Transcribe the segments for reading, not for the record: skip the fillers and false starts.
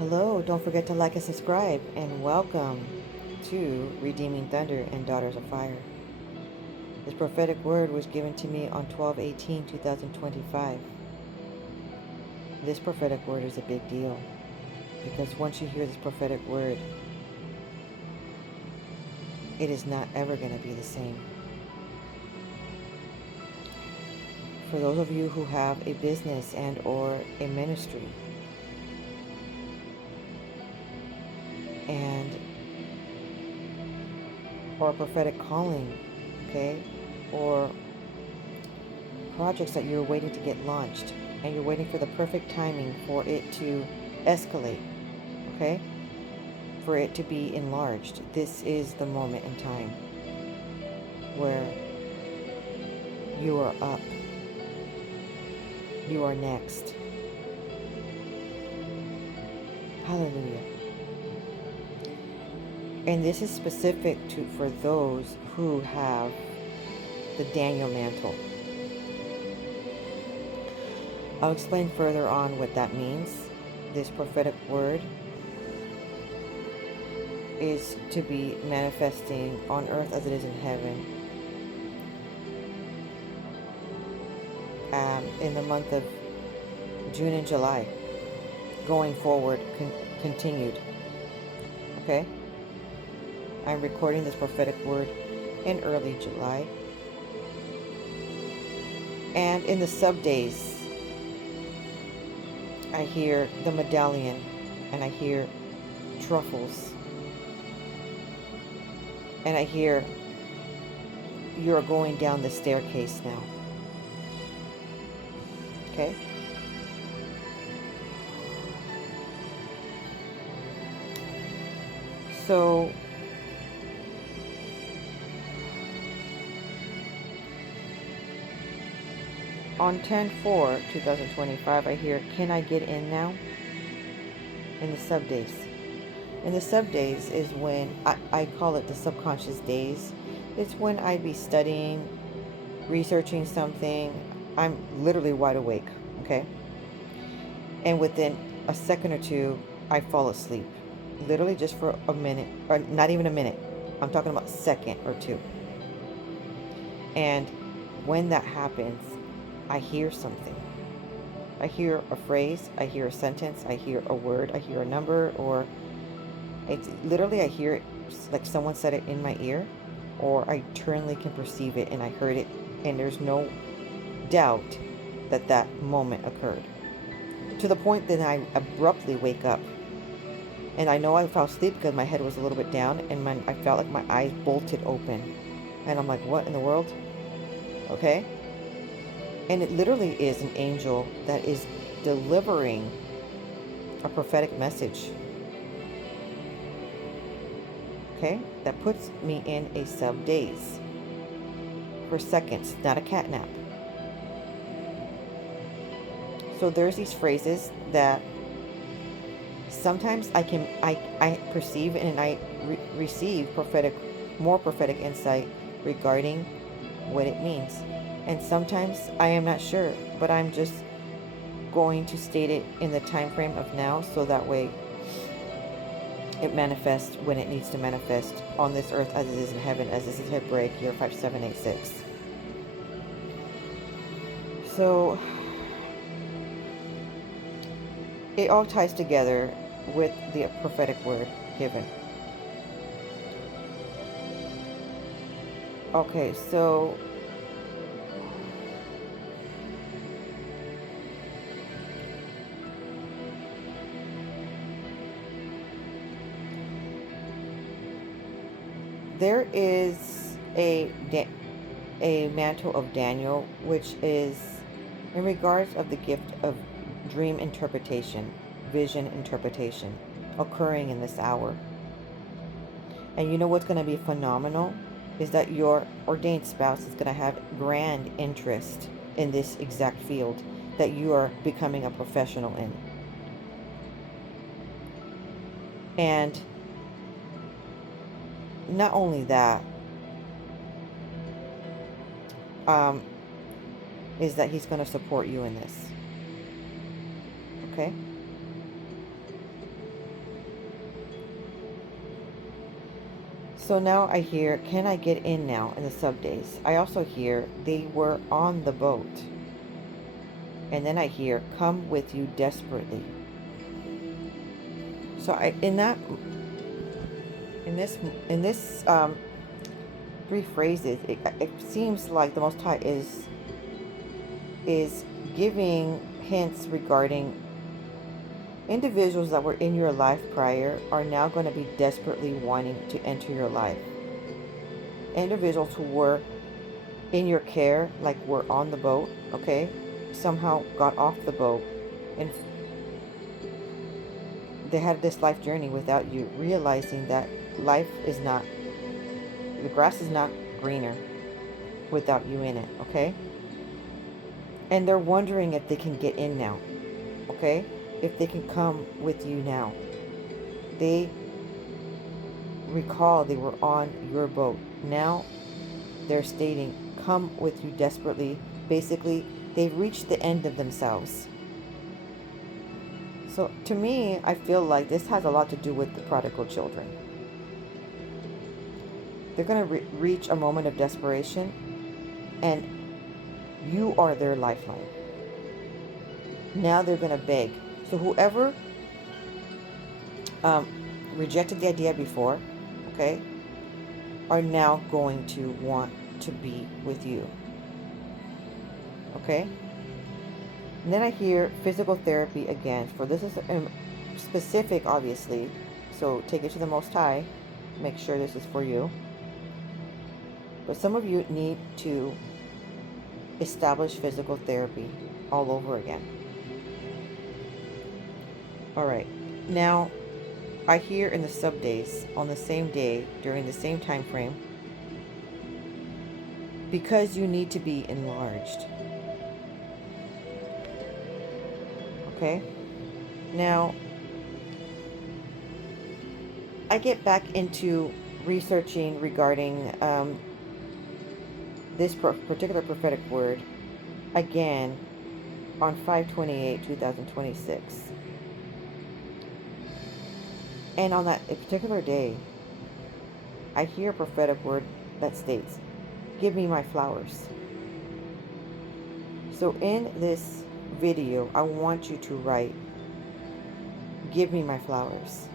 Hello, don't forget to like and subscribe, and welcome to Redeeming Thunder and Daughters of Fire. This prophetic word was given to me on 12/18/2025. This prophetic word is a big deal because once you hear this prophetic word, it is not ever going to be the same. For those of you who have a business and or a ministry, and or a prophetic calling, okay, or projects that you're waiting to get launched and you're waiting for the perfect timing for it to escalate, okay, for it to be enlarged. This is the moment in time where you are up, you are next. Hallelujah. And this is specific for those who have the Daniel mantle. I'll explain further on what that means. This prophetic word is to be manifesting on earth as it is in heaven. In the month of June and July, going forward, continued. Okay? I'm recording this prophetic word in early July. And in the sub days, I hear the Medallion and I hear Truffles. And I hear you're going down the staircase now. Okay? So on 10/4/2025, I hear, can I get in now? In the sub days. In the sub days is when I call it the subconscious days. It's when I'd be studying, researching something. I'm literally wide awake, okay? And within a second or two, I fall asleep. Literally just for a minute, or not even a minute. I'm talking about a second or two. And when that happens, I hear something. I hear a phrase, I hear a sentence, I hear a word, I hear a number, or it's literally I hear it like someone said it in my ear, or I internally can perceive it and I heard it, and there's no doubt that that moment occurred. To the point that I abruptly wake up. And I know I fell asleep because my head was a little bit down and I felt like my eyes bolted open. And I'm like, what in the world? Okay? And it literally is an angel that is delivering a prophetic message. Okay? That puts me in a sub daze for seconds, not a cat nap. So there's these phrases that sometimes I perceive and I receive more prophetic insight regarding what it means. And sometimes I am not sure, but I'm just going to state it in the time frame of now, so that way it manifests when it needs to manifest on this earth as it is in heaven, as this is Hebraic year 5786. So it all ties together with the prophetic word given. Okay, so there is a mantle of Daniel, which is in regards of the gift of dream interpretation, vision interpretation, occurring in this hour. And you know what's going to be phenomenal is that your ordained spouse is going to have grand interest in this exact field that you are becoming a professional in. And not only that, is that he's going to support you in this. Okay? So now I hear, can I get in now in the sub days? I also hear they were on the boat. And then I hear, come with you desperately. So in this three phrases, it seems like the Most High is giving hints regarding individuals that were in your life prior are now going to be desperately wanting to enter your life. Individuals who were in your care, like were on the boat, okay, somehow got off the boat and they had this life journey without you, realizing that life is not, the grass is not greener without you in it, okay? And they're wondering if they can get in now, okay? If they can come with you now. They recall they were on your boat. Now they're stating, come with you desperately. Basically, they've reached the end of themselves. So to me, I feel like this has a lot to do with the prodigal children. They're going to reach a moment of desperation, and you are their lifeline. Now they're going to beg. So whoever rejected the idea before, okay, are now going to want to be with you. Okay? And then I hear physical therapy again. For this is specific, obviously. So take it to the Most High. Make sure this is for you. But some of you need to establish physical therapy all over again. Alright. Now, I hear in the sub days, on the same day, during the same time frame, because you need to be enlarged. Okay? Now, I get back into researching regarding this particular prophetic word again on 5/28/2026. And on that particular day, I hear a prophetic word that states, give me my flowers. So in this video, I want you to write, give me my flowers.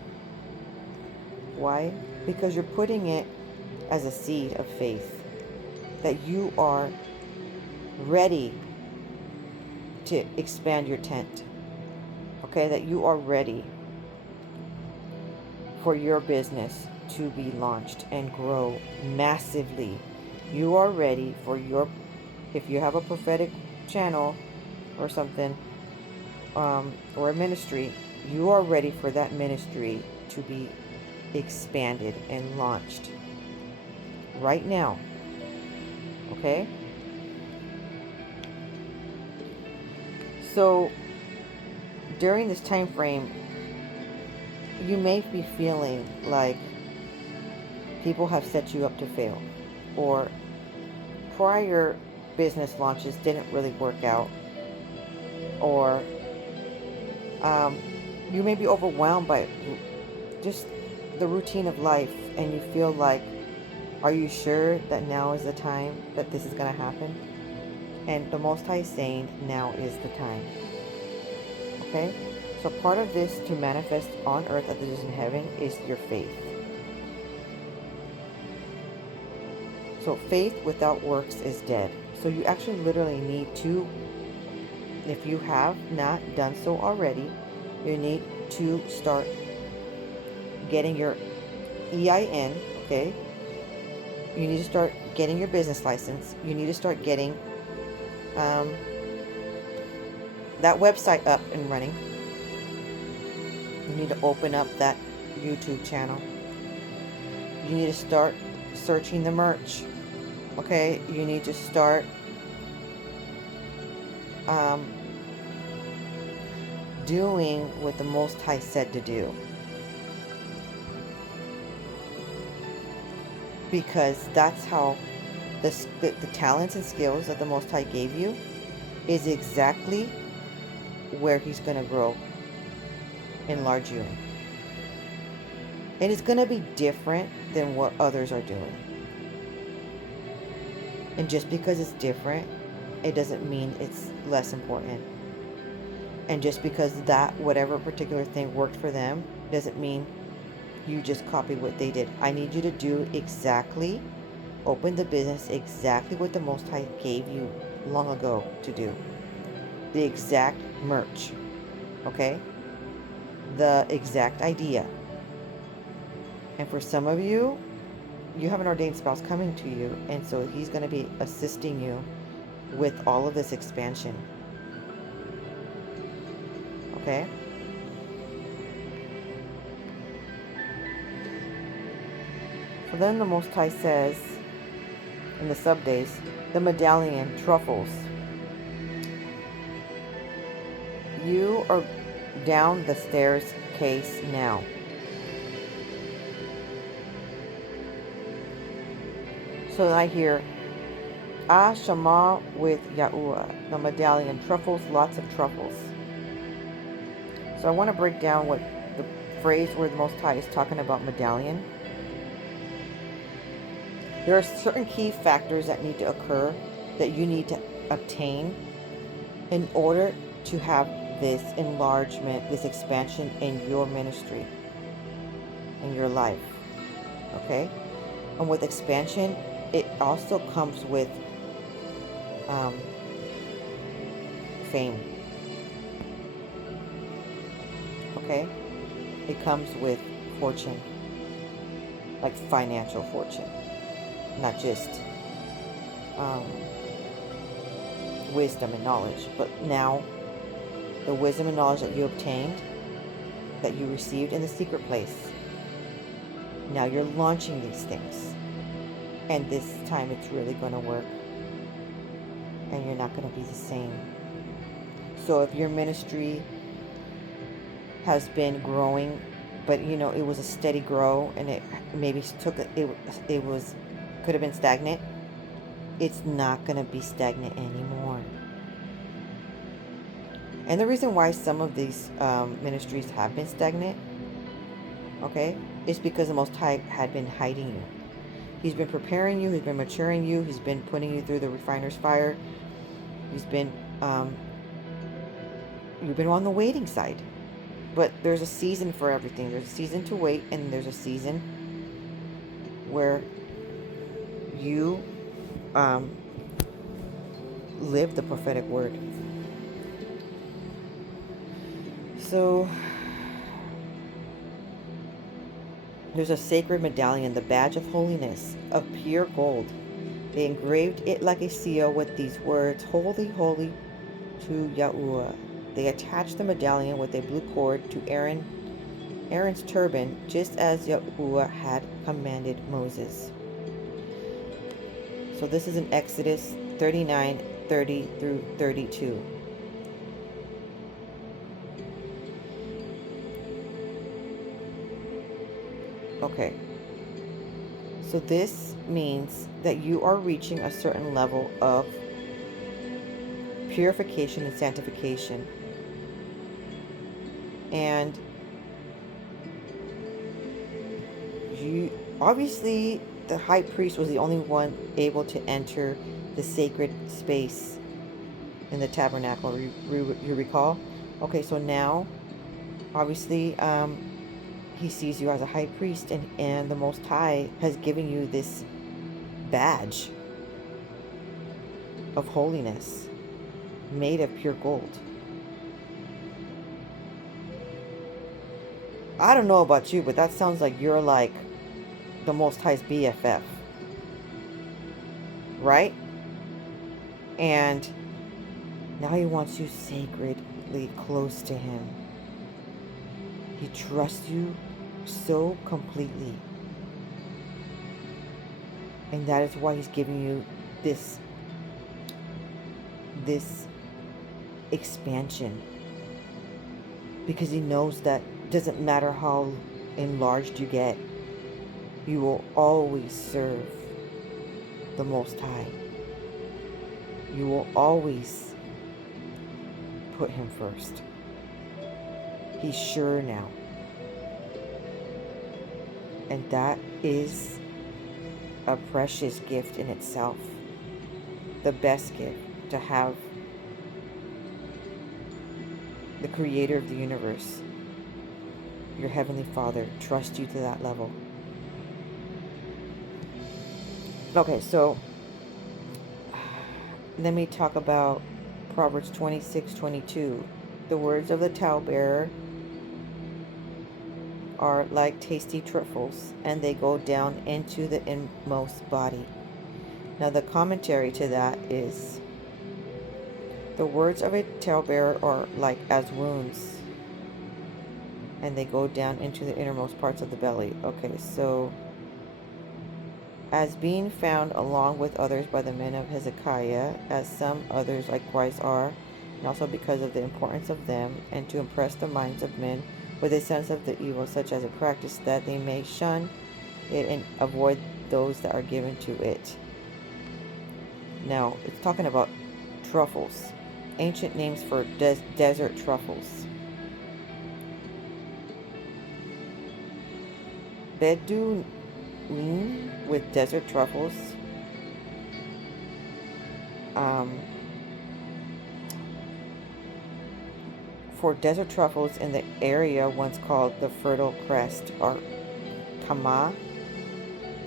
Why? Because you're putting it as a seed of faith that you are ready to expand your tent. Okay? That you are ready for your business to be launched and grow massively. You are ready for your, if you have a prophetic channel or something, or a ministry, you are ready for that ministry to be expanded and launched right now. Okay? So during this time frame, you may be feeling like people have set you up to fail, or prior business launches didn't really work out, or you may be overwhelmed by just the routine of life, and you feel like, are you sure that now is the time that this is going to happen? And the Most High is saying, now is the time. Okay? So part of this to manifest on earth as it is in heaven is your faith. So faith without works is dead. So you actually literally need to, if you have not done so already, you need to start getting your EIN, okay? You need to start getting your business license. You need to start getting that website up and running. You need to open up that YouTube channel. You need to start searching the merch. Okay? You need to start doing what the Most High said to do. Because that's how the talents and skills that the Most High gave you is exactly where He's going to grow, enlarge you in. And it's going to be different than what others are doing. And just because it's different, it doesn't mean it's less important. And just because that whatever particular thing worked for them doesn't mean you just copy what they did. I need you to do exactly, open the business exactly what the Most High gave you long ago to do. The exact merch, okay? The exact idea. And for some of you, you have an ordained spouse coming to you, and so he's going to be assisting you with all of this expansion. Okay? So then the Most High says, in the sub-days, the Medallion, Truffles, you are down the stairs case now. So I hear, Ah Shama with Yahuwah, the Medallion, Truffles, lots of truffles. So I want to break down what the phrase where the Most High is talking about Medallion. There are certain key factors that need to occur that you need to obtain in order to have this enlargement, this expansion in your ministry, in your life. Okay? And with expansion, it also comes with fame. Okay? It comes with fortune, like financial fortune, not just wisdom and knowledge, but now the wisdom and knowledge that you obtained, that you received in the secret place, now you're launching these things, and this time it's really going to work, and you're not going to be the same. So if your ministry has been growing, but you know it was a steady grow, and it maybe took it was could have been stagnant, it's not going to be stagnant anymore. And the reason why some of these ministries have been stagnant, okay, is because the Most High had been hiding you. He's been preparing you. He's been maturing you. He's been putting you through the refiner's fire. He's been, you've been on the waiting side. But there's a season for everything. There's a season to wait, and there's a season where you live the prophetic word. So there's a sacred medallion, the badge of holiness, of pure gold. They engraved it like a seal with these words, Holy, Holy to Yahuwah. They attached the medallion with a blue cord to Aaron's turban, just as Yahuwah had commanded Moses. So this is in Exodus 39:30 through 32. Okay. So this means that you are reaching a certain level of purification and sanctification. And you obviously, the high priest was the only one able to enter the sacred space in the tabernacle. You recall? Okay, so now obviously he sees you as a high priest, and the Most High has given you this badge of holiness made of pure gold. I don't know about you, but that sounds like you're like the Most High's BFF, right? And now he wants you sacredly close to him. He trusts you so completely. And that is why he's giving you this expansion. Because he knows that it doesn't matter how enlarged you get, you will always serve the Most High. You will always put him first. He's sure now. And that is a precious gift in itself. The best gift, to have the creator of the universe, your heavenly Father, trust you to that level. Okay, so let me talk about Proverbs 26:22. The words of the talebearer are like tasty truffles, and they go down into the inmost body. Now the commentary to that is, the words of a talebearer are like as wounds, and they go down into the innermost parts of the belly. Okay, so as being found along with others by the men of Hezekiah, as some others likewise are, and also because of the importance of them, and to impress the minds of men with a sense of the evil such as a practice, that they may shun it and avoid those that are given to it. Now, it's talking about truffles, ancient names for desert truffles. Bedouin with desert truffles. For desert truffles in the area once called the Fertile Crest are Kama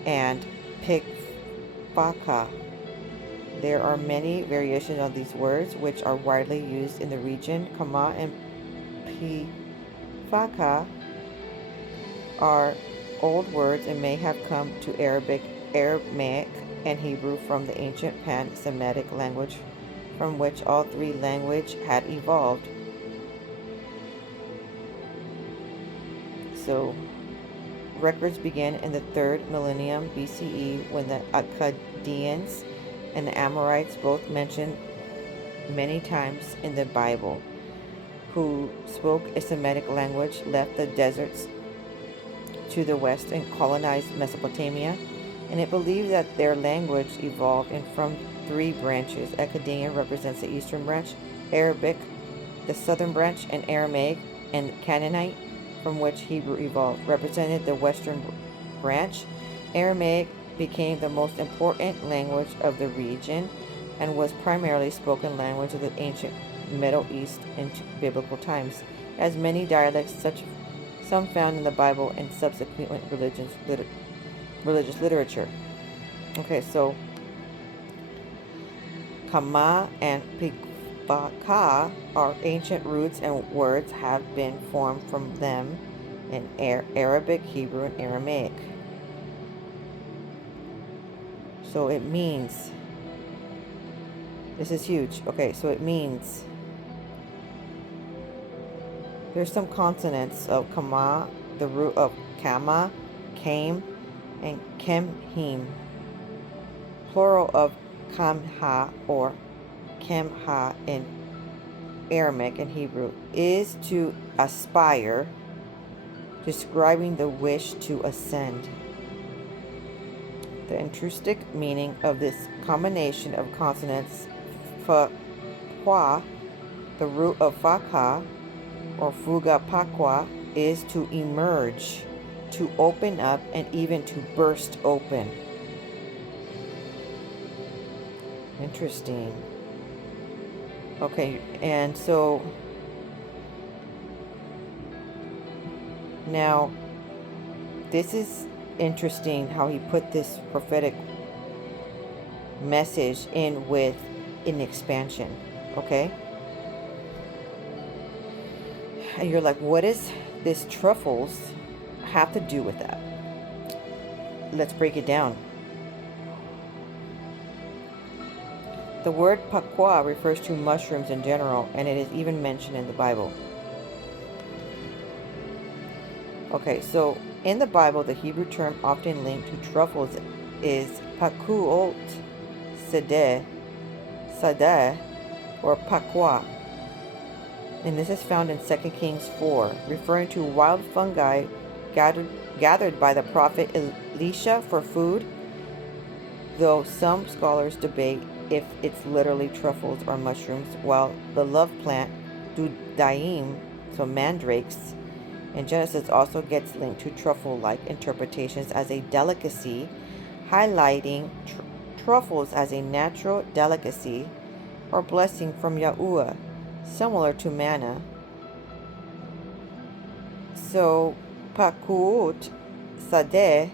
and Pikfaka. There are many variations of these words which are widely used in the region. Kama and Pikfaka are old words and may have come to Aramaic, and Hebrew from the ancient Pan-Semitic language from which all three languages had evolved. So, records began in the 3rd millennium BCE when the Akkadians and the Amorites, both mentioned many times in the Bible, who spoke a Semitic language, left the deserts to the west and colonized Mesopotamia, and it believed that their language evolved in from three branches. Akkadian represents the eastern branch, Arabic the southern branch, and Aramaic and Canaanite, from which Hebrew evolved, represented the western branch. Aramaic became the most important language of the region and was primarily spoken language of the ancient Middle East in biblical times, as many dialects, some found in the Bible and subsequent religious literature. Okay, so Kama and Pikfaka are ancient roots, and words have been formed from them in Arabic, Hebrew, and Aramaic. So it means, this is huge. Okay, so it means there's some consonants of Kama, the root of Kama, Kame, and Kemhim. Plural of Kamha or Kemha in Aramaic and Hebrew is to aspire, describing the wish to ascend. The intrinsic meaning of this combination of consonants, Fa, the root of Faka, or Fuga Pakwa, is to emerge, to open up, and even to burst open. Interesting. Okay, and so now this is interesting how he put this prophetic message in with an expansion. Okay, and you're like, what does this truffles have to do with that? Let's break it down. The word pakwa refers to mushrooms in general, and it is even mentioned in the Bible. Okay, so in the Bible, the Hebrew term often linked to truffles is pakuot sadeh, or pakwa. And this is found in 2 Kings 4, referring to wild fungi gathered by the prophet Elisha for food, though some scholars debate if it's literally truffles or mushrooms, while the love plant, dudaim, so mandrakes, In Genesis also gets linked to truffle-like interpretations as a delicacy, highlighting truffles as a natural delicacy or blessing from Yahuwah, similar to manna. So, Pakut Sadeh,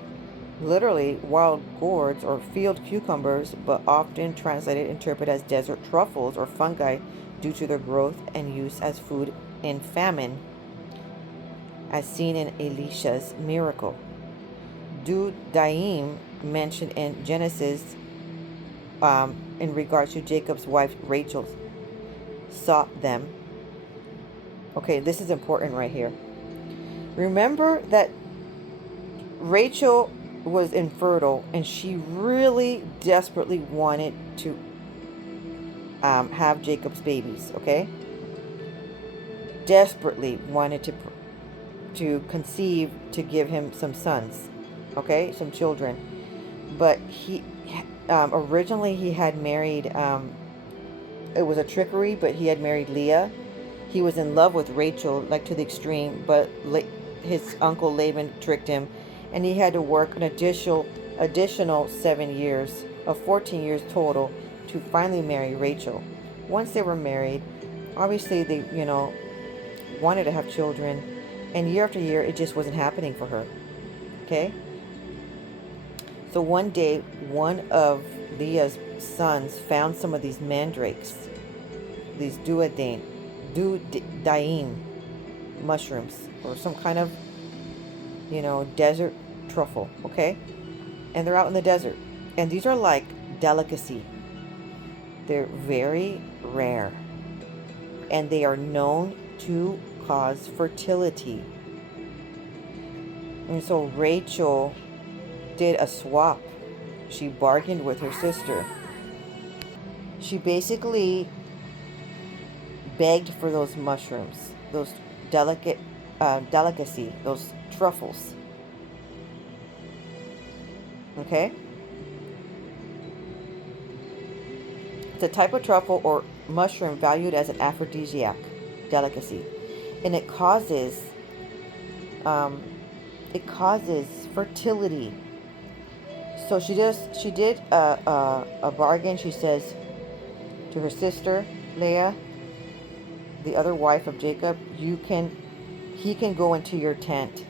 literally wild gourds or field cucumbers, but often translated interpreted as desert truffles or fungi due to their growth and use as food in famine, as seen in Elisha's miracle. Dudaim, mentioned in Genesis in regards to Jacob's wife Rachel, sought them. Okay, this is important right here. Remember that Rachel was infertile and she really desperately wanted to have Jacob's babies, okay? Desperately wanted to conceive, to give him some sons, okay? Some children. But he originally he had married, it was a trickery, but he had married Leah. He was in love with Rachel, like to the extreme, but his uncle Laban tricked him, and he had to work an additional 7 years, of 14 years total, to finally marry Rachel. Once they were married, obviously they, wanted to have children, and year after year, it just wasn't happening for her. Okay? So one day, one of Leah's sons found some of these mandrakes, these dudaim mushrooms, or some kind of, desert truffle, okay? And they're out in the desert. And these are like delicacy. They're very rare. And they are known to cause fertility. And so Rachel did a swap. She bargained with her sister. She basically begged for those mushrooms, those delicacy, those truffles. Okay? It's a type of truffle or mushroom valued as an aphrodisiac delicacy, and it causes fertility. So she did a bargain. She says to her sister Leah, the other wife of Jacob, he can go into your tent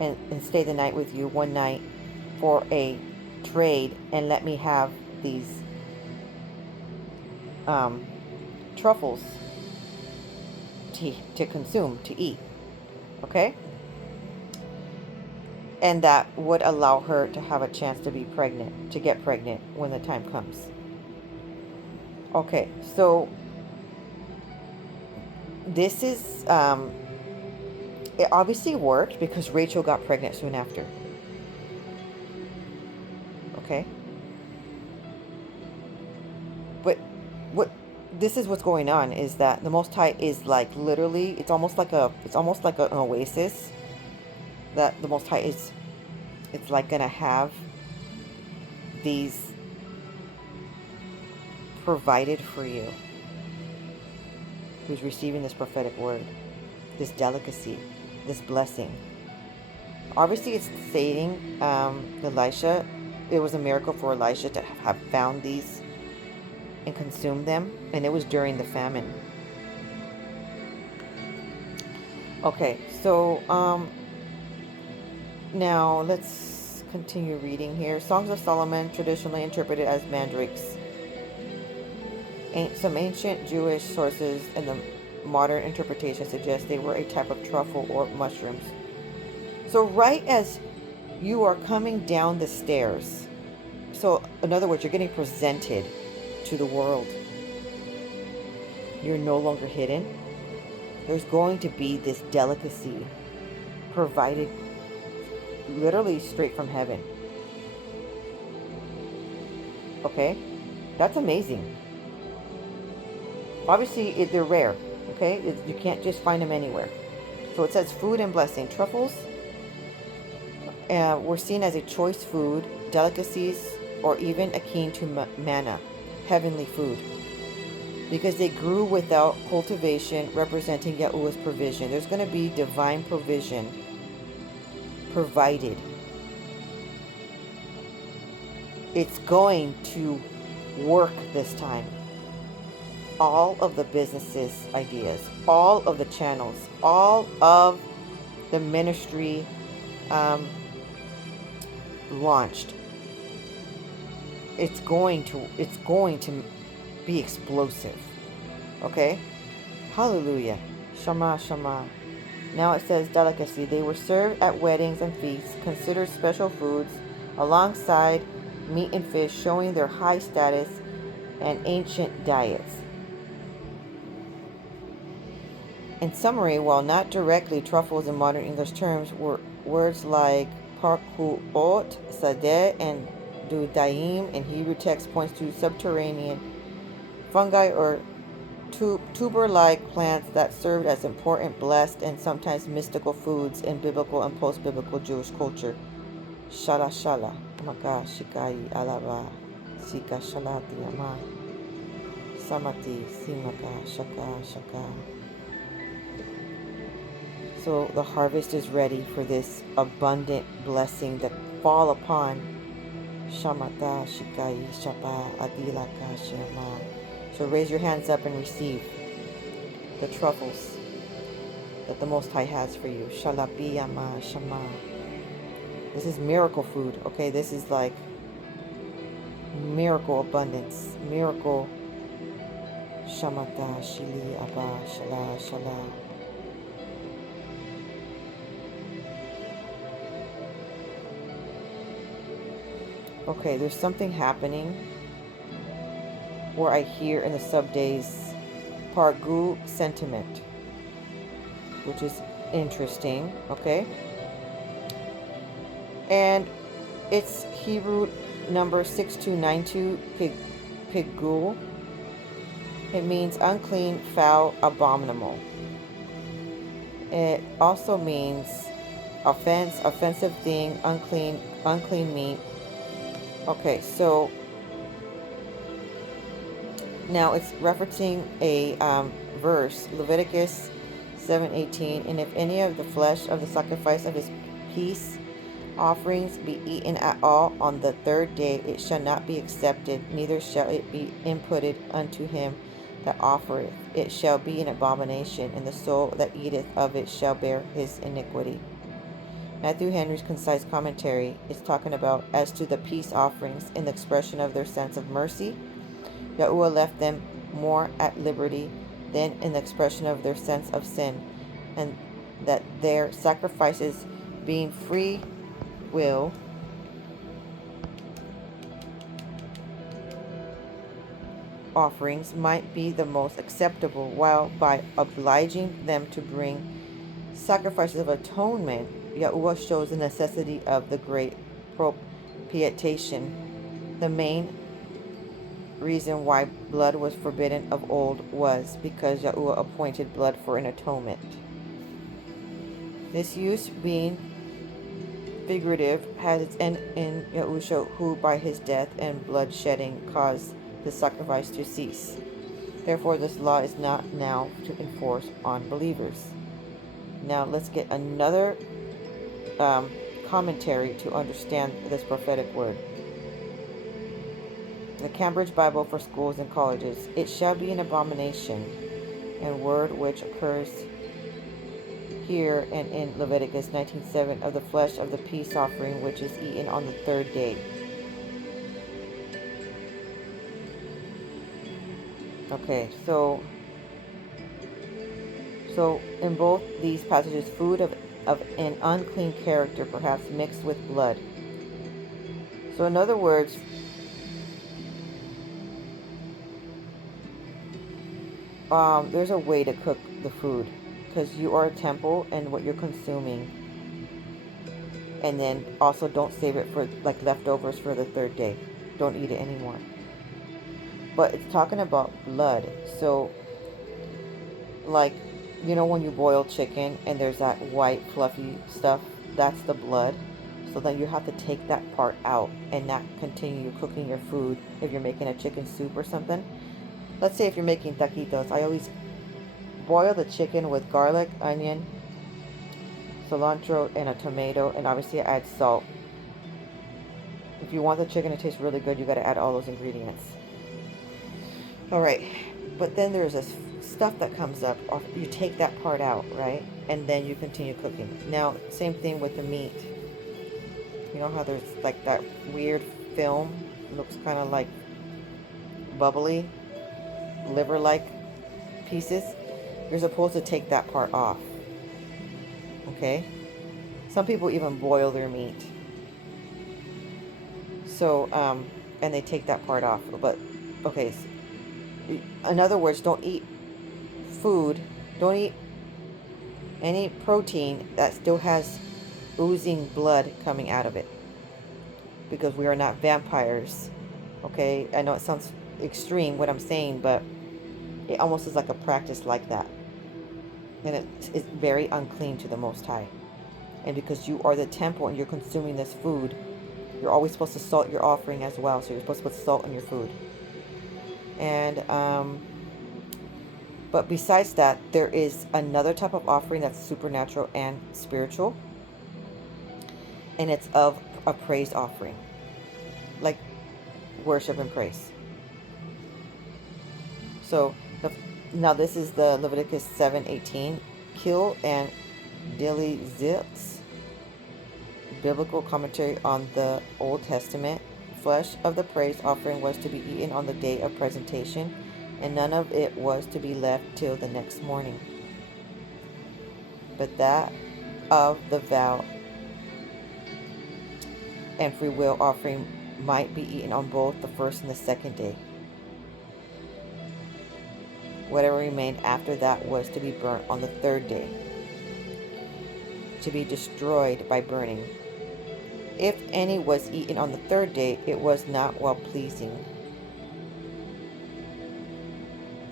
and stay the night with you one night for a trade, and let me have these truffles to consume, to eat. Okay? And that would allow her to have a chance to be pregnant, to get pregnant when the time comes. Okay, so this is, it obviously worked because Rachel got pregnant soon after. Okay? But this is what's going on, is that the Most High is like literally, it's almost like an oasis that the Most High is, it's like gonna have these provided for you, who's receiving this prophetic word, this delicacy, this blessing. Obviously it's stating Elisha, it was a miracle for Elisha to have found these and consumed them, and it was during the famine. Okay, so now let's continue reading here. Songs of Solomon, traditionally interpreted as mandrakes. Some ancient Jewish sources and the modern interpretation suggest they were a type of truffle or mushrooms. So right as you are coming down the stairs, so in other words, you're getting presented to the world. You're no longer hidden. There's going to be this delicacy provided literally straight from heaven. Okay? That's amazing. Obviously, they're rare. Okay? You can't just find them anywhere. So it says food and blessing. Truffles were seen as a choice food, delicacies, or even akin to manna, heavenly food. because they grew without cultivation, representing Yahuwah's provision. There's going to be divine provision provided. It's going to work this time. All of the businesses ideas, all of the channels, all of the ministry launched. It's going to be explosive. Okay? Hallelujah. Shama, Shama. Now it says delicacy. They were served at weddings and feasts, considered special foods, alongside meat and fish, showing their high status and ancient diets. In summary, while not directly truffles in modern English terms, words like parkuot, sadeh, and dudaim in Hebrew text points to subterranean fungi or tuber-like plants that served as important, blessed, and sometimes mystical foods in biblical and post-biblical Jewish culture. Shala shala, maka shikai alaba, sika shalati ama, samati simaka shaka shaka. So the harvest is ready for this abundant blessing that fall upon Shamata Shikai Shapa Adilaka Shama. So raise your hands up and receive the truffles that the Most High has for you. Shalabiyama Shama. This is miracle food, okay? This is like miracle abundance. Miracle Shamata Shili Abba Shala Shala. Okay, there's something happening where I hear in the sub-days Pargu sentiment, which is interesting, okay? And it's Hebrew number 6292 Pigul. It means unclean, foul, abominable. It also means offense, offensive thing, unclean meat. Okay, so now it's referencing a verse, Leviticus 7:18, and if any of the flesh of the sacrifice of his peace offerings be eaten at all on the third day, it shall not be accepted, neither shall it be imputed unto him that offereth. It shall be an abomination, and the soul that eateth of it shall bear his iniquity. Matthew Henry's concise commentary is talking about, as to the peace offerings, in the expression of their sense of mercy, Yahuwah left them more at liberty than in the expression of their sense of sin, and that their sacrifices, being free will, offerings, might be the most acceptable, while by obliging them to bring sacrifices of atonement, Yahuwah shows the necessity of the great propitiation. The main reason why blood was forbidden of old was because Yahuwah appointed blood for an atonement. This use, being figurative, has its end in Yahushua, who by his death and blood shedding caused the sacrifice to cease. Therefore, this law is not now to enforce on believers. Now let's get another commentary to understand this prophetic word. The Cambridge Bible for Schools and Colleges. It shall be an abomination, and word which occurs here and in Leviticus 19:7, of the flesh of the peace offering which is eaten on the third day. Okay, so in both these passages, food of an unclean character, perhaps mixed with blood. So in other words, there's a way to cook the food, because you are a temple and what you're consuming. And then also don't save it for like leftovers for the third day. Don't eat it anymore. But it's talking about blood. So like, you know, when you boil chicken and there's that white fluffy stuff, that's the blood. So then you have to take that part out and not continue cooking your food if you're making a chicken soup or something. let's say if you're making taquitos, I always boil the chicken with garlic, onion, cilantro, and a tomato, and obviously I add salt. If you want the chicken to taste really good, you got to add all those ingredients. All right, but then there's this stuff that comes up. You take that part out, right? And then you continue cooking. Now, same thing with the meat. You know how there's like that weird film? It looks kind of like bubbly, liver-like pieces. You're supposed to take that part off. Okay? Some people even boil their meat. So, and they take that part off. But, okay, in other words, don't eat food, don't eat any protein that still has oozing blood coming out of it. Because we are not vampires. Okay? I know it sounds extreme what I'm saying, but it almost is like a practice like that. And it's very unclean to the Most High. And because you are the temple and you're consuming this food, you're always supposed to salt your offering as well. So you're supposed to put salt in your food. And, but besides that, there is another type of offering that's supernatural and spiritual. And it's of a praise offering. Like worship and praise. So, now this is the Leviticus 7:18. Kill and Delicacy biblical commentary on the Old Testament. Flesh of the praise offering was to be eaten on the day of presentation, and none of it was to be left till the next morning. But that of the vow and free will offering might be eaten on both the first and the second day. Whatever remained after that was to be burnt on the third day, to be destroyed by burning. If any was eaten on the third day, it was not well pleasing,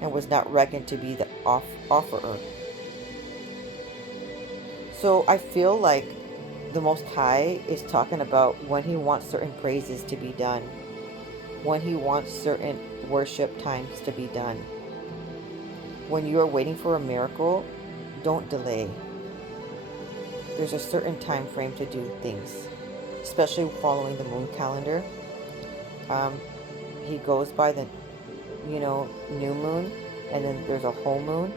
and was not reckoned to be the offerer. So I feel like the Most High is talking about when He wants certain praises to be done, when He wants certain worship times to be done. When you are waiting for a miracle, don't delay. There's a certain time frame to do things, especially following the moon calendar. He goes by the, new moon, and then there's a whole moon,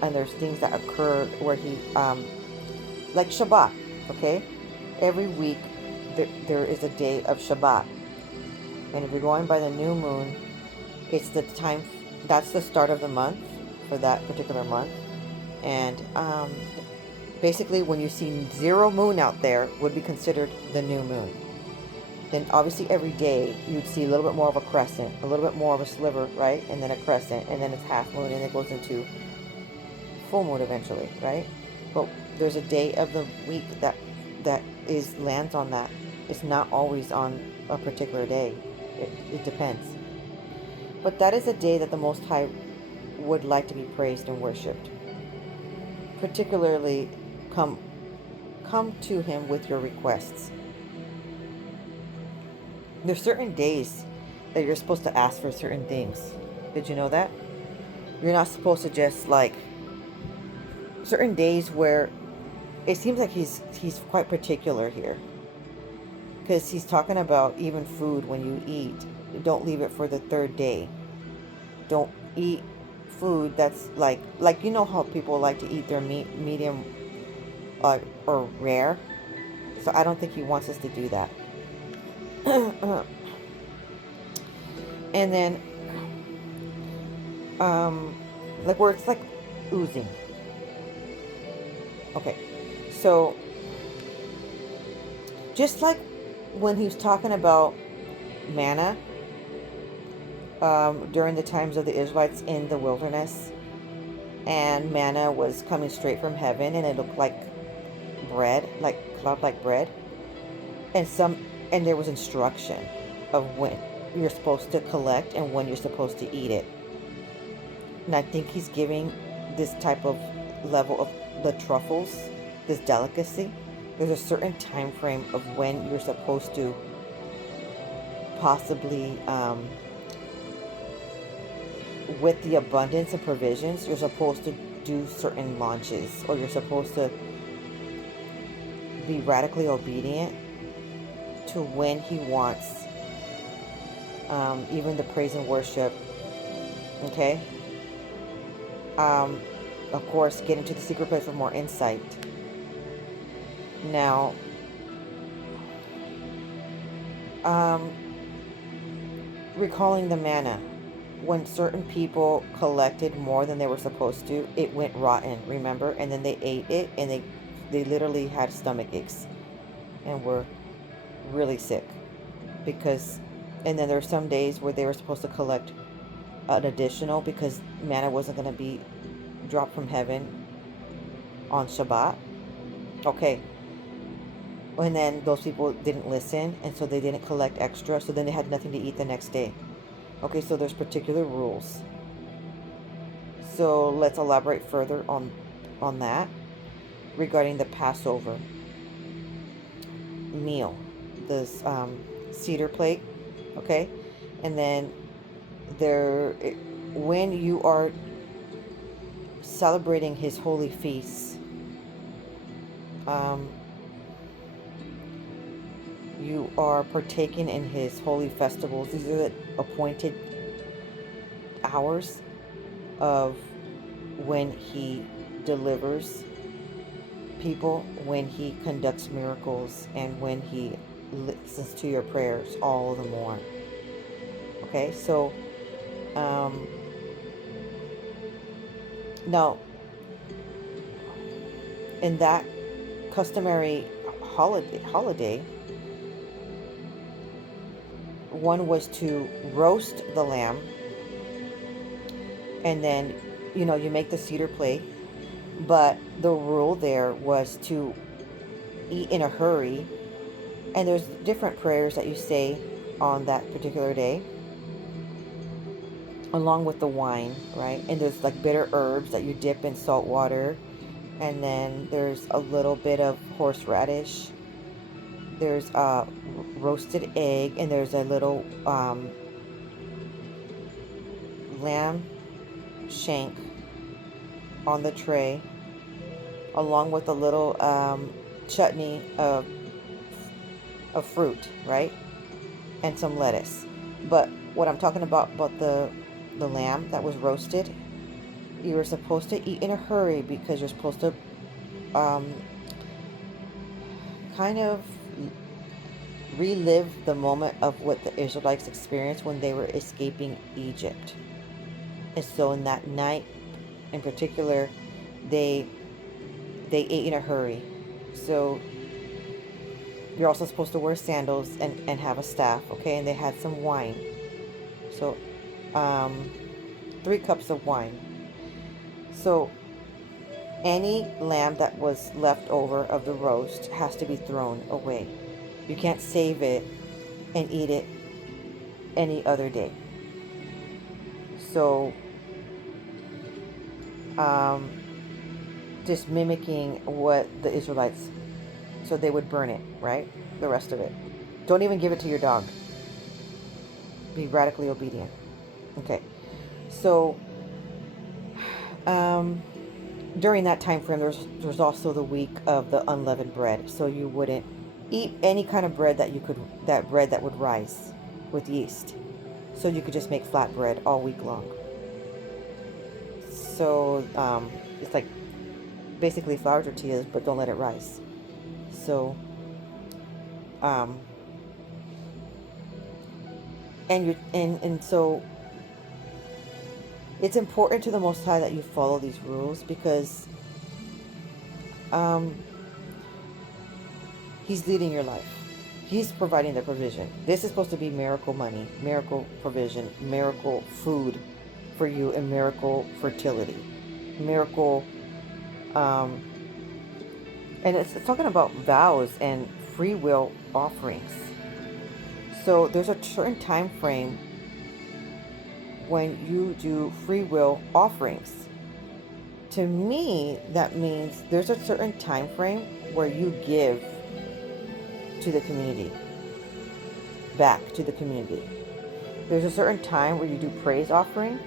and there's things that occur where he, like Shabbat, okay? Every week there is a day of Shabbat, and if you're going by the new moon, it's the time. That's the start of the month for that particular month. And basically when you see zero moon out there would be considered the new moon. Then obviously every day you'd see a little bit more of a crescent, a little bit more of a sliver, right? And then a crescent, and then it's half moon, and it goes into full moon eventually, right? But there's a day of the week that lands on that. It's not always on a particular day. It depends. But that is a day that the Most High would like to be praised and worshipped. Particularly, come to Him with your requests. There's certain days that you're supposed to ask for certain things. Did you know that? You're not supposed to just like certain days where it seems like he's quite particular here. Because he's talking about even food when you eat. Don't leave it for the third day. Don't eat food that's like you know how people like to eat their meat medium or rare. So I don't think he wants us to do that. And then like where it's like oozing. Okay, so just like when he was talking about manna during the times of the Israelites in the wilderness, and manna was coming straight from heaven, and it looked like bread, like cloud-like bread, and there was instruction of when you're supposed to collect and when you're supposed to eat it. And I think he's giving this type of level of the truffles, this delicacy. There's a certain time frame of when you're supposed to possibly with the abundance and provisions, you're supposed to do certain launches, or you're supposed to be radically obedient to when he wants, even the praise and worship. Okay. Of course, get into the secret place for more insight. Now, recalling the manna. When certain people collected more than they were supposed to, it went rotten, remember? And then they ate it, and they literally had stomach aches and were really sick. Because, and then there were some days where they were supposed to collect an additional, because manna wasn't going to be dropped from heaven on Shabbat. Okay. And then those people didn't listen, and so they didn't collect extra, so then they had nothing to eat the next day. Okay, so there's particular rules. So let's elaborate further on that regarding the Passover meal, this cedar plate. Okay, and then when you are celebrating his holy feasts, you are partaking in his holy festivals. These are the appointed hours of when he delivers people, when he conducts miracles, and when he listens to your prayers all the more. Okay, so now in that customary holiday, one was to roast the lamb, and then, you make the cedar plate, but the rule there was to eat in a hurry, and there's different prayers that you say on that particular day, along with the wine, right? And there's like bitter herbs that you dip in salt water, and then there's a little bit of horseradish. There's a roasted egg, and there's a little lamb shank on the tray, along with a little chutney of fruit, right? And some lettuce. But what I'm talking about the lamb that was roasted, you were supposed to eat in a hurry, because you're supposed to kind of relive the moment of what the Israelites experienced when they were escaping Egypt. And so in that night in particular, they ate in a hurry. So you're also supposed to wear sandals and have a staff, okay? And they had some wine. So 3 cups of wine. So any lamb that was left over of the roast has to be thrown away. You can't save it and eat it any other day. So just mimicking what the Israelites, so they would burn it, right? The rest of it. Don't even give it to your dog. Be radically obedient. Okay. So during that time frame, there's also the week of the unleavened bread. So you wouldn't eat any kind of bread that bread that would rise with yeast. So you could just make flat bread all week long. So it's like basically flour tortillas, but don't let it rise. So and so it's important to the Most High that you follow these rules, because He's leading your life. He's providing the provision. This is supposed to be miracle money, miracle provision, miracle food for you, and miracle fertility, miracle, and it's talking about vows and free will offerings. So there's a certain time frame when you do free will offerings. To me, that means there's a certain time frame where you give to the community, back to the community. There's a certain time where you do praise offering,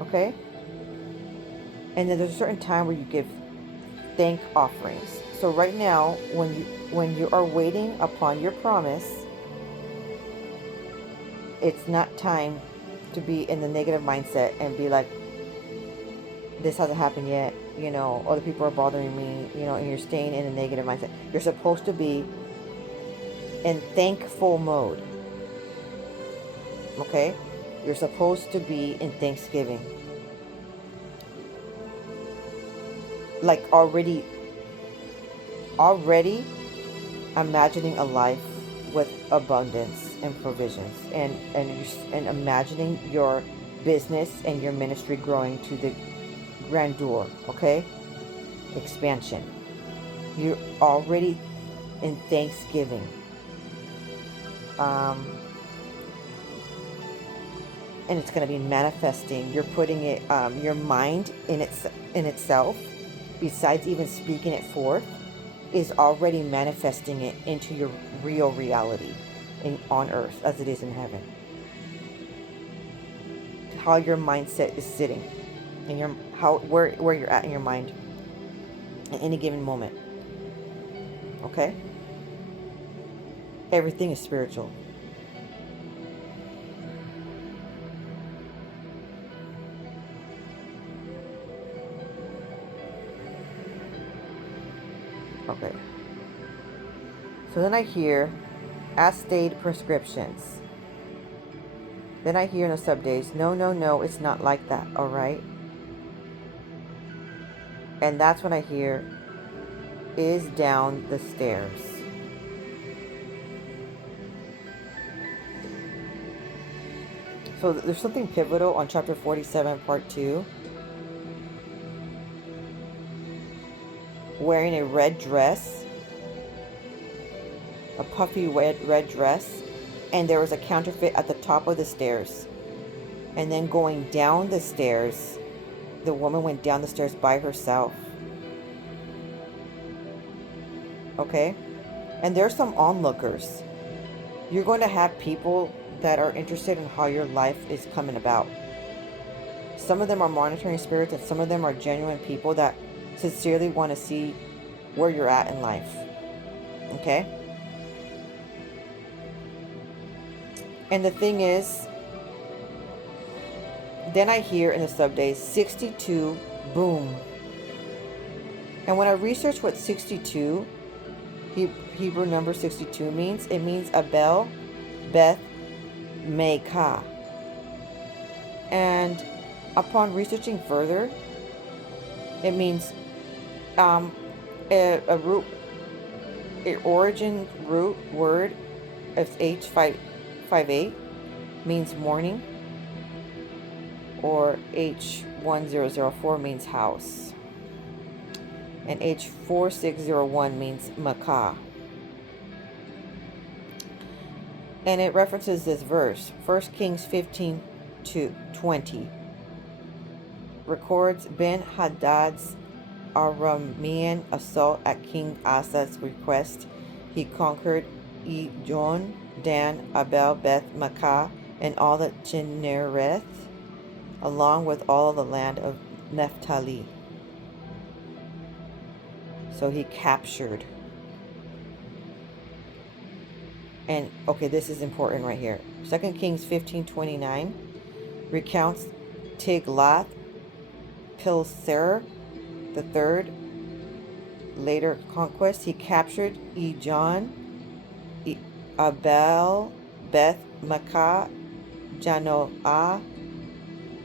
Okay? And then there's a certain time where you give thank offerings. So right now, when you are waiting upon your promise, it's not time to be in the negative mindset and be like, this hasn't happened yet, you know, other people are bothering me, you know, and you're staying in a negative mindset. You're supposed to be in thankful mode. Okay? You're supposed to be in thanksgiving. Like already imagining a life with abundance and provisions, and imagining your business and your ministry growing to the grandeur, okay? Expansion. You're already in thanksgiving. And it's going to be manifesting. You're putting it, your mind in itself, besides even speaking it forth, is already manifesting it into your real reality on earth as it is in heaven. How your mindset is sitting, and where you're at in your mind at any given moment. Okay? Everything is spiritual. Okay. So then I hear Astade prescriptions. Then I hear in the sub days, no, it's not like that, all right? And that's when I hear, is down the stairs. So there's something pivotal on chapter 47, part 2. Wearing a red dress, a puffy red dress, and there was a counterfeit at the top of the stairs. And then going down the stairs, the woman went down the stairs by herself. Okay? And there's some onlookers. You're going to have people that are interested in how your life is coming about. Some of them are monitoring spirits, and some of them are genuine people that sincerely want to see where you're at in life. Okay? And the thing is, then I hear in the sub days 62 boom. And when I researched what 62, Hebrew number 62 means, it means Abel, Beth, Meikah. And upon researching further, it means a origin root word of H558 means morning, or H1004 means house, and H4601 means Makkah. And it references this verse, 1 Kings 15:20. Records Ben-Hadad's Aramean assault at King Asa's request. He conquered Ijon, Dan, Abel, Beth, Makkah, and all the Chinnereth, along with all the land of Naphtali. So he captured. And okay, this is important right here. 2 Kings 15:29 recounts Tiglath-Pileser the third later conquest. He captured Ijon, Abel, Beth, Makkah, Janoah,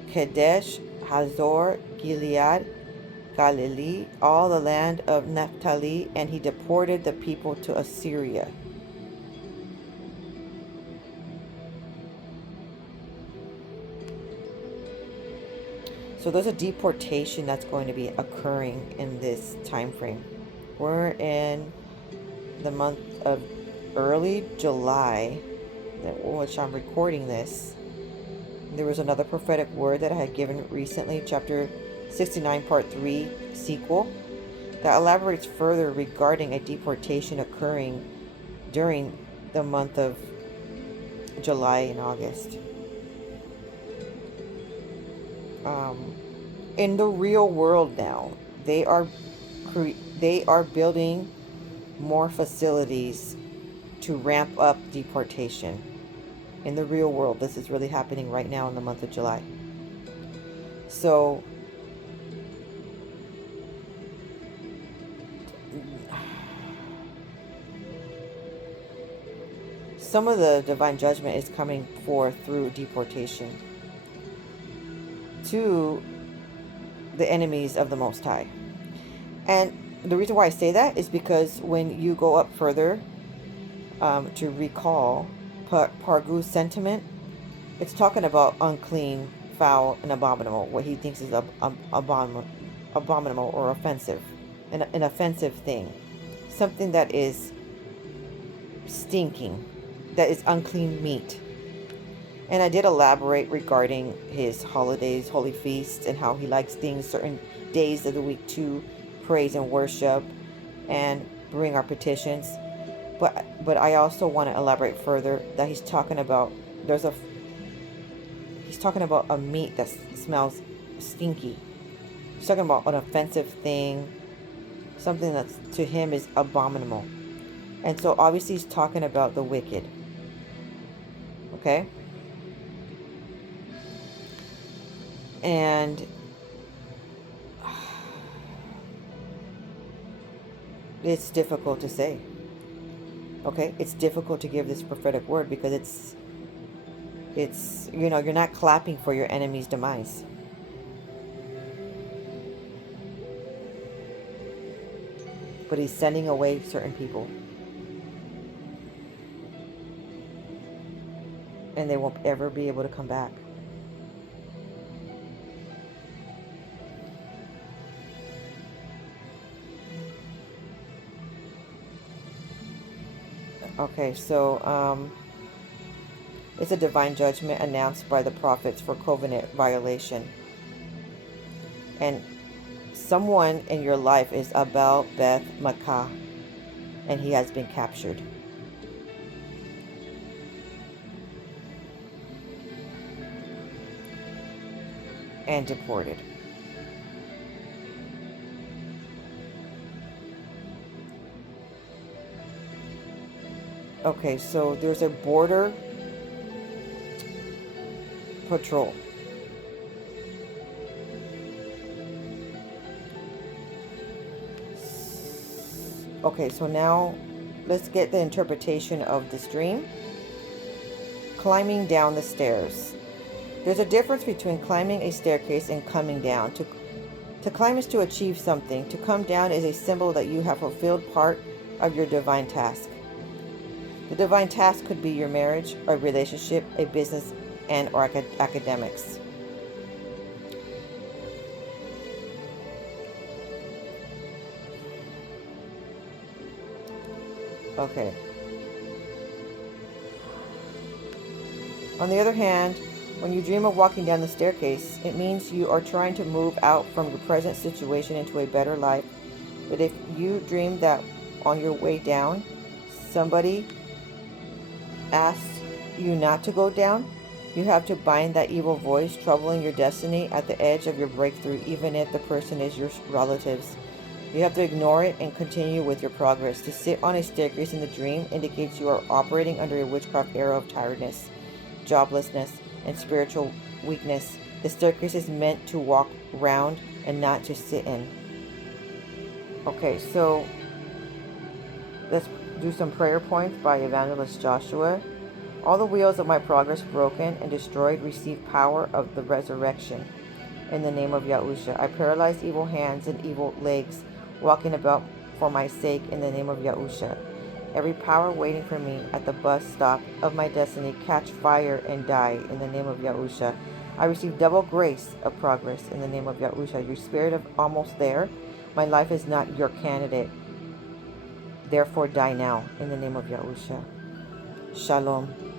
Kadesh, Hazor, Gilead, Galilee, all the land of Naphtali, and he deported the people to Assyria. So there's a deportation that's going to be occurring in this time frame. We're in the month of early July, which I'm recording this. There was another prophetic word that I had given recently, chapter 69, part 3, sequel, that elaborates further regarding a deportation occurring during the month of July and August. Um, in the real world now, they are they are building more facilities to ramp up deportation. In the real world, this is really happening right now in the month of July. So some of the divine judgment is coming forth through deportation to the enemies of the Most High. And the reason why I say that is because when you go up further, to recall Pargu's sentiment, it's talking about unclean, foul, and abominable, what he thinks is abominable or offensive, an offensive thing, something that is stinking, that is unclean meat. And I did elaborate regarding his holidays, holy feasts, and how he likes things certain days of the week to praise and worship and bring our petitions. But I also want to elaborate further that he's talking about he's talking about a meat that smells stinky. He's talking about an offensive thing, something that to him is abominable. And so obviously he's talking about the wicked. Okay? And it's difficult to say. Okay? It's difficult to give this prophetic word because it's you know, you're not clapping for your enemy's demise. But he's sending away certain people. And they won't ever be able to come back. Okay, so it's a divine judgment announced by the prophets for covenant violation. And someone in your life is Abel Beth Makkah, and he has been captured. And deported. Okay, so there's a border patrol. Okay, so now let's get the interpretation of this dream. Climbing down the stairs. There's a difference between climbing a staircase and coming down. To climb is to achieve something. To come down is a symbol that you have fulfilled part of your divine task. The divine task could be your marriage, a relationship, a business, and or academics. Okay. On the other hand, when you dream of walking down the staircase, it means you are trying to move out from your present situation into a better life. But if you dream that on your way down, somebody asks you not to go down, you have to bind that evil voice troubling your destiny at the edge of your breakthrough, even if the person is your relatives. You have to ignore it and continue with your progress. To sit on a staircase in the dream indicates you are operating under a witchcraft era of tiredness, joblessness, and spiritual weakness. The staircase is meant to walk round and not to sit in. Okay, so let's do some prayer points by Evangelist Joshua. All the wheels of my progress broken and destroyed receive power of the resurrection. In the name of Yahusha, I paralyze evil hands and evil legs walking about for my sake in the name of Yahusha. Every power waiting for me at the bus stop of my destiny catch fire and die in the name of Yahusha. I receive double grace of progress in the name of Yahusha. Your spirit of almost there. My life is not your candidate. Therefore die now in the name of Yahusha. Shalom.